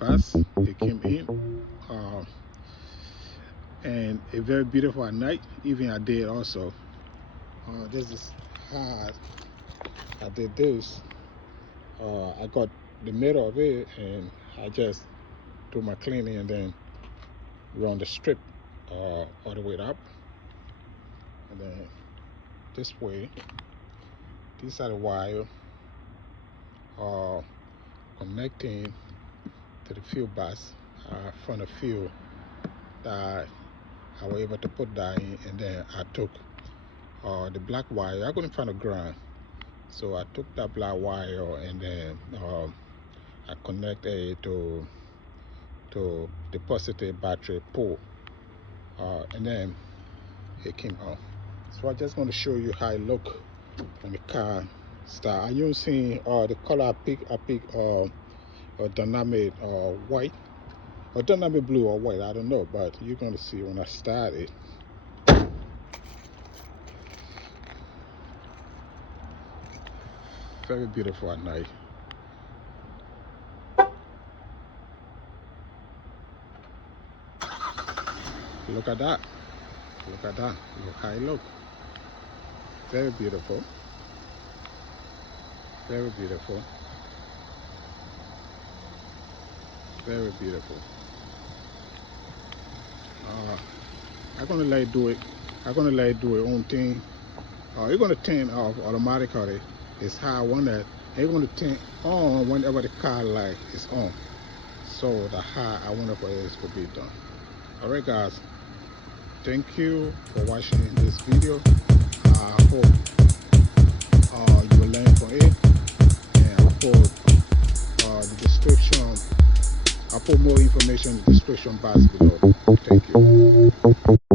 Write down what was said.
bus. It came in, and it's very beautiful at night, even at day also. This is how I did this. I got the middle of it, and I just do my cleaning and then run the strip all the way up, and then this way. These are the wire connecting to the fuel bus from the fuel that I was able to put that in, and then I took the black wire. I couldn't find the ground, so I took that black wire and then I connected it to the positive battery pole, and then it came on. So I'm just going to show you how it look when the car start. Are you seeing the color I pick dynamic white or dynamic blue or white, I don't know, but you're going to see when I start it. Very beautiful at night. Look at that. Look at that. Look how it look. Very beautiful. Very beautiful. Very beautiful. I'm gonna let it do it. I'm gonna let it do its own thing. It's gonna turn off automatically. It's how I want it. It's gonna turn on whenever the car light is on. So the how I want it for it to be done. Alright guys, thank you for watching this video. I hope you will learn from it, and I put the description. I'll put more information in the description box below. Thank you.